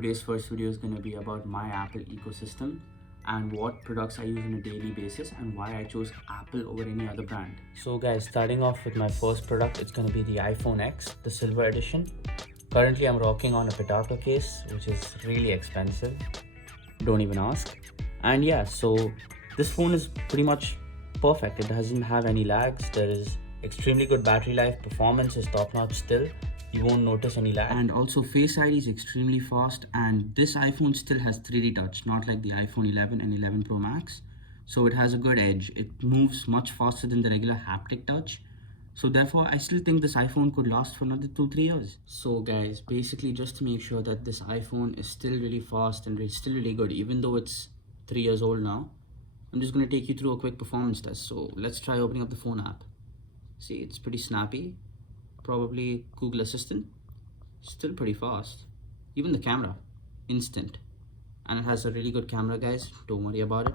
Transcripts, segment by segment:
today's first video is going to be about my Apple ecosystem and what products I use on a daily basis and why I chose Apple over any other brand. So guys, starting off with my first product, it's going to be the iPhone X, the silver edition. Currently I'm rocking on a ft.KSI case, which is really expensive. Don't even ask. And yeah, so this phone is pretty much perfect. It doesn't have any lags. There is extremely good battery life. Performance is top notch still. You won't notice any lag. And also Face ID is extremely fast, and this iPhone still has 3D touch, not like the iPhone 11 and 11 Pro Max. So it has a good edge. It moves much faster than the regular haptic touch. So therefore, I still think this iPhone could last for another 2-3 years. So guys, basically just to make sure that this iPhone is still really fast and it's still really good, even though it's 3 years old now, I'm just going to take you through a quick performance test. So let's try opening up the phone app. See, it's pretty snappy. Probably Google Assistant, still pretty fast. Even the camera, instant. And it has a really good camera, guys, don't worry about it.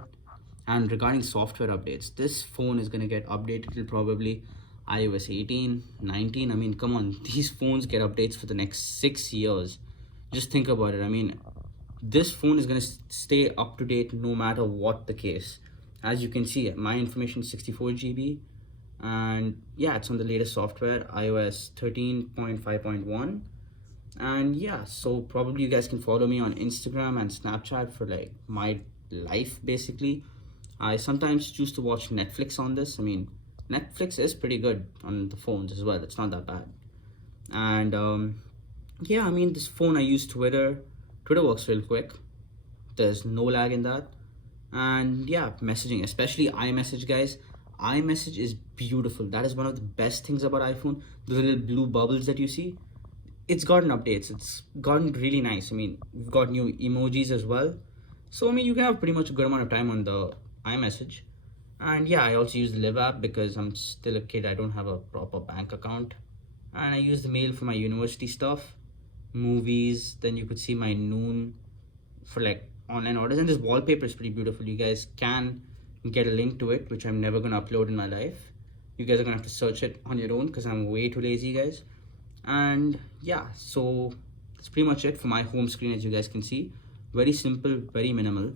And regarding software updates, this phone is going to get updated till probably iOS 18, 19. I mean, come on, these phones get updates for the next 6 years. Just think about it. I mean, this phone is going to stay up to date no matter what the case. As you can see, my information is 64 GB. And yeah, it's on the latest software, iOS 13.5.1. And yeah, so probably you guys can follow me on Instagram and Snapchat for like my life. Basically, I sometimes choose to watch Netflix on this. I mean, Netflix is pretty good on the phones as well. It's not that bad. And yeah, I mean, this phone, I use Twitter. Twitter works real quick. There's no lag in that. And yeah, messaging, especially iMessage, guys. iMessage is beautiful. That is one of the best things about iPhone. The little blue bubbles that you see, it's gotten updates. It's gotten really nice. I mean, we've got new emojis as well. So I mean, you can have pretty much a good amount of time on the iMessage. And yeah, I also use the Live app because I'm still a kid. I don't have a proper bank account. And I use the mail for my university stuff, movies. Then you could see my Noon for like online orders. And this wallpaper is pretty beautiful. You guys can get a link to it, which I'm never gonna upload in my life. You guys are gonna have to search it on your own because I'm way too lazy, guys. And yeah, so that's pretty much it for my home screen. As you guys can see, very simple, very minimal.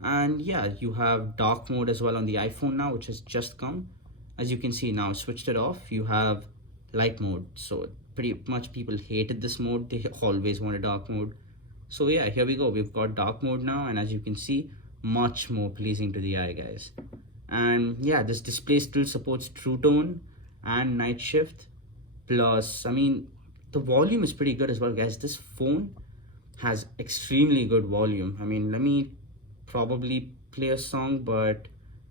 And yeah, you have dark mode as well on the iPhone now, which has just come. As you can see now, switched it off. You have light mode. So pretty much people hated this mode. They always wanted dark mode. So yeah, here we go. We've got dark mode now, and as you can see, much more pleasing to the eye, guys. And yeah, this display still supports True Tone and Night Shift. Plus, I mean, the volume is pretty good as well, guys. This phone has extremely good volume. I mean, let me probably play a song, but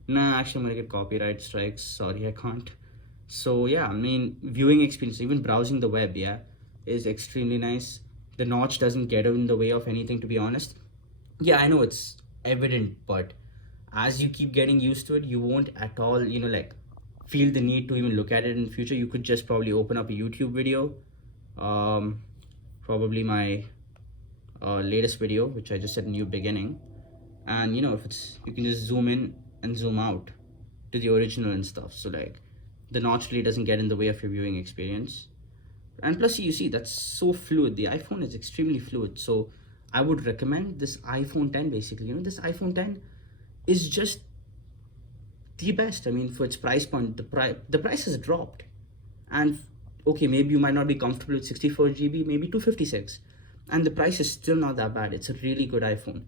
nah, actually I'm gonna get copyright strikes. Sorry, I can't. So yeah, I mean, viewing experience, even browsing the web, yeah, is extremely nice. The notch doesn't get in the way of anything, to be honest. Yeah, I know it's evident, but as you keep getting used to it, you won't at all, like feel the need to even look at it in the future. You could just probably open up a YouTube video, probably my latest video, which I just said new beginning, and if it's, you can just zoom in and zoom out to the original and stuff. So like the notch really doesn't get in the way of your viewing experience. And plus, you see, that's so fluid. The iPhone is extremely fluid. So I would recommend this iPhone 10. Basically, this iPhone 10 is just the best. I mean, for its price point, the price has dropped. And okay, maybe you might not be comfortable with 64 GB, maybe 256, and the price is still not that bad. It's a really good iPhone.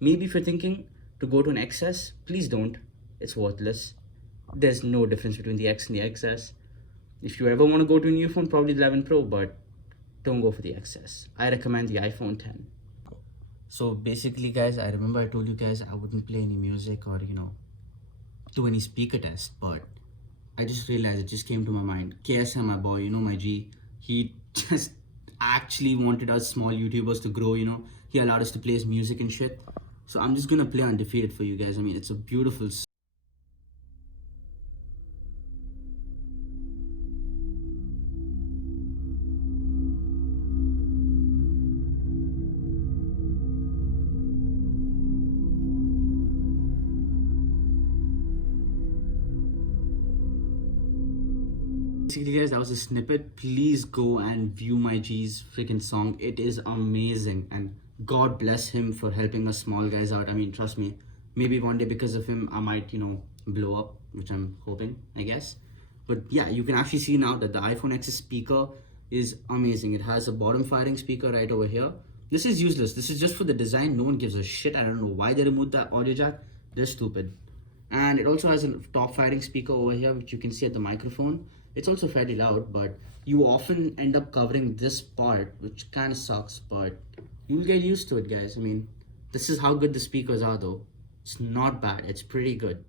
Maybe if you're thinking to go to an XS, please don't. It's worthless. There's no difference between the X and the XS. If you ever want to go to a new phone, probably the 11 Pro, but don't go for the XS. I recommend the iPhone 10. So basically, guys, I remember I told you guys I wouldn't play any music or, do any speaker test, but I just realized, it just came to my mind. KSI, my boy, my G, he just actually wanted us small YouTubers to grow, He allowed us to play his music and shit. So I'm just gonna play Undefeated for you guys. I mean, it's a beautiful song. Basically, guys, that was a snippet. Please go and view my G's freaking song. It is amazing, and God bless him for helping us small guys out. I mean, trust me, maybe one day because of him, I might, blow up, which I'm hoping, I guess. But yeah, you can actually see now that the iPhone X's speaker is amazing. It has a bottom firing speaker right over here. This is useless. This is just for the design. No one gives a shit. I don't know why they removed that audio jack. They're stupid. And it also has a top firing speaker over here, which you can see at the microphone. It's also fairly loud, but you often end up covering this part, which kind of sucks, but you'll get used to it, guys. I mean, this is how good the speakers are, though. It's not bad. It's pretty good.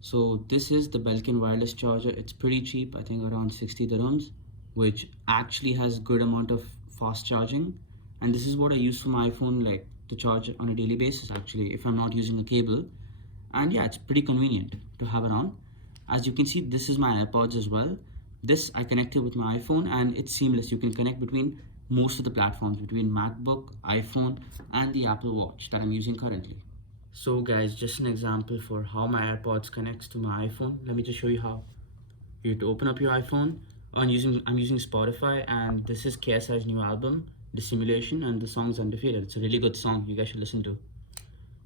So this is the Belkin wireless charger. It's pretty cheap, I think around 60 dirhams, which actually has good amount of fast charging. And this is what I use for my iPhone, like to charge on a daily basis actually, if I'm not using a cable. And yeah, it's pretty convenient to have around. As you can see, this is my AirPods as well. This I connected with my iPhone and it's seamless. You can connect between most of the platforms, between MacBook, iPhone, and the Apple Watch that I'm using currently. So guys, just an example for how my AirPods connects to my iPhone. Let me just show you how. You have to open up your iPhone. I'm using Spotify, and this is KSI's new album, Dissimulation, and the song's Undefeated. It's a really good song. You guys should listen to.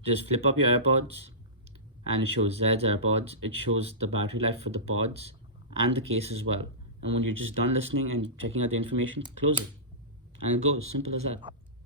Just flip up your AirPods, and it shows Zed's AirPods. It shows the battery life for the pods and the case as well. And when you're just done listening and checking out the information, close it, and it goes simple as that.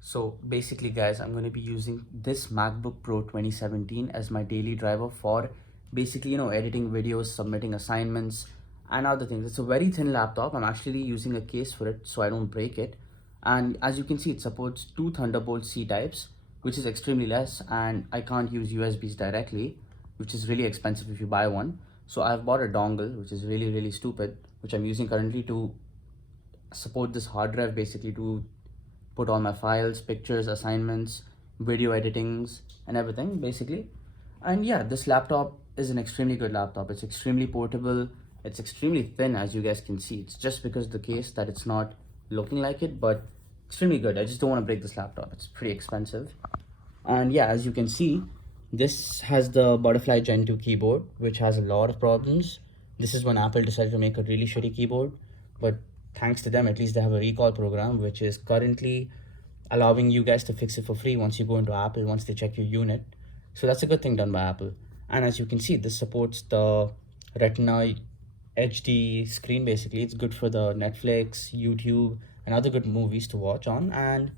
So basically guys, I'm going to be using this MacBook Pro 2017 as my daily driver for basically, editing videos, submitting assignments and other things. It's a very thin laptop. I'm actually using a case for it so I don't break it. And as you can see, it supports two Thunderbolt C types, which is extremely less, and I can't use USBs directly, which is really expensive if you buy one. So I've bought a dongle, which is really, really stupid, which I'm using currently to support this hard drive, basically to put all my files, pictures, assignments, video editings, and everything basically. And yeah, this laptop is an extremely good laptop. It's extremely portable. It's extremely thin, as you guys can see. It's just because of the case that it's not looking like it, but extremely good. I just don't want to break this laptop. It's pretty expensive. And yeah, as you can see, this has the Butterfly Gen 2 keyboard, which has a lot of problems. This is when Apple decided to make a really shitty keyboard, but thanks to them, at least they have a recall program, which is currently allowing you guys to fix it for free once you go into Apple, once they check your unit. So that's a good thing done by Apple. And as you can see, this supports the Retina HD screen basically. It's good for the Netflix, YouTube, and other good movies to watch on. And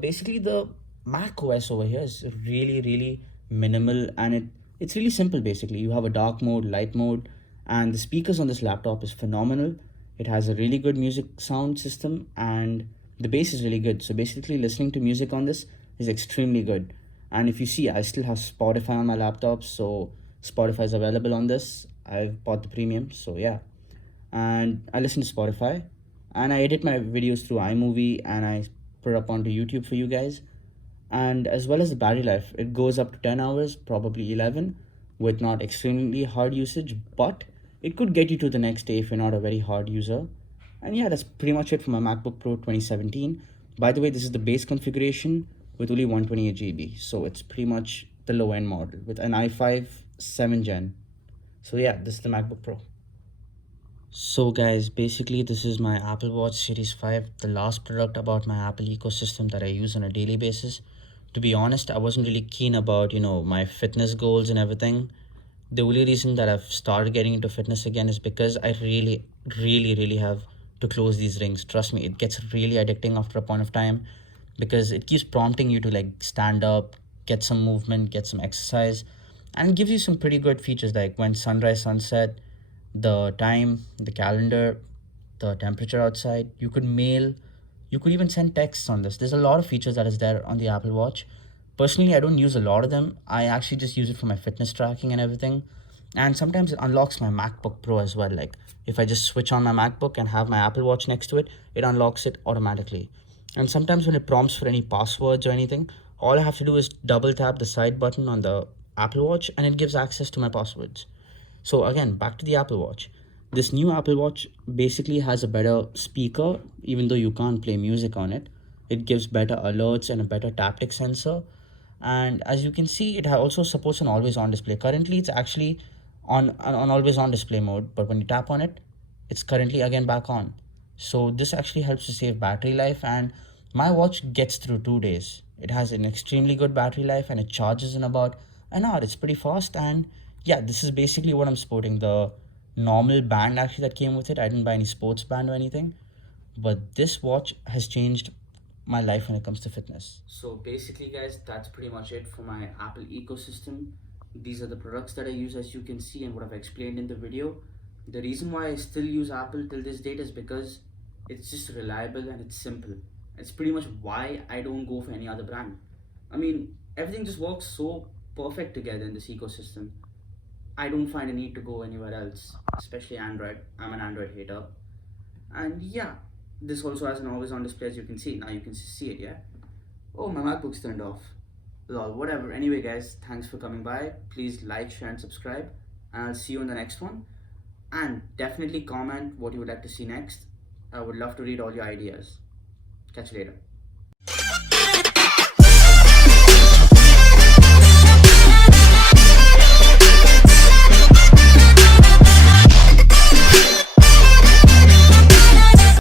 basically, the Mac OS over here is really, really minimal, and it's really simple basically. You have a dark mode, light mode, and the speakers on this laptop is phenomenal. It has a really good music sound system, and the bass is really good. So basically, listening to music on this is extremely good. And if you see, I still have Spotify on my laptop, so Spotify is available on this. I've bought the premium, so yeah. And I listen to Spotify, and I edit my videos through iMovie, and I put it up onto YouTube for you guys. And as well as the battery life, it goes up to 10 hours, probably 11, with not extremely hard usage, but it could get you to the next day if you're not a very hard user. And yeah, that's pretty much it for my MacBook Pro 2017. By the way, this is the base configuration with only 128 GB, so it's pretty much the low end model with an i5 7 Gen. So yeah, this is the MacBook Pro. So guys, basically this is my Apple Watch Series 5, the last product about my Apple ecosystem that I use on a daily basis. To be honest, I wasn't really keen about, my fitness goals and everything. The only reason that I've started getting into fitness again is because I really, really, really have to close these rings. Trust me, it gets really addicting after a point of time because it keeps prompting you to like stand up, get some movement, get some exercise, and it gives you some pretty good features like when sunrise, sunset, the time, the calendar, the temperature outside. You could mail, you could even send texts on this. There's a lot of features that is there on the Apple Watch. Personally, I don't use a lot of them. I actually just use it for my fitness tracking and everything. And sometimes it unlocks my MacBook Pro as well. Like if I just switch on my MacBook and have my Apple Watch next to it, it unlocks it automatically. And sometimes when it prompts for any passwords or anything, all I have to do is double tap the side button on the Apple Watch and it gives access to my passwords. So again, back to the Apple Watch. This new Apple Watch basically has a better speaker, even though you can't play music on it. It gives better alerts and a better taptic sensor. And as you can see, it also supports an always on display. Currently, it's actually on always on display mode, but when you tap on it, it's currently again back on. So this actually helps to save battery life, and my watch gets through 2 days. It has an extremely good battery life and it charges in about an hour. It's pretty fast. And yeah, this is basically what I'm sporting. The normal band actually that came with it. I didn't buy any sports band or anything. But this watch has changed my life when it comes to fitness. So basically, guys, that's pretty much it for my Apple ecosystem. These are the products that I use, as you can see, and what I've explained in the video. The reason why I still use Apple till this date is because it's just reliable and it's simple. It's pretty much why I don't go for any other brand. I mean, everything just works so perfect together in this ecosystem. I don't find a need to go anywhere else, especially Android. I'm an Android hater. And yeah, this also has an always on display, as you can see. Now you can see it, yeah? Oh, my MacBook's turned off. Lol, whatever. Anyway, guys, thanks for coming by. Please like, share, and subscribe. And I'll see you in the next one. And definitely comment what you would like to see next. I would love to read all your ideas. Catch you later.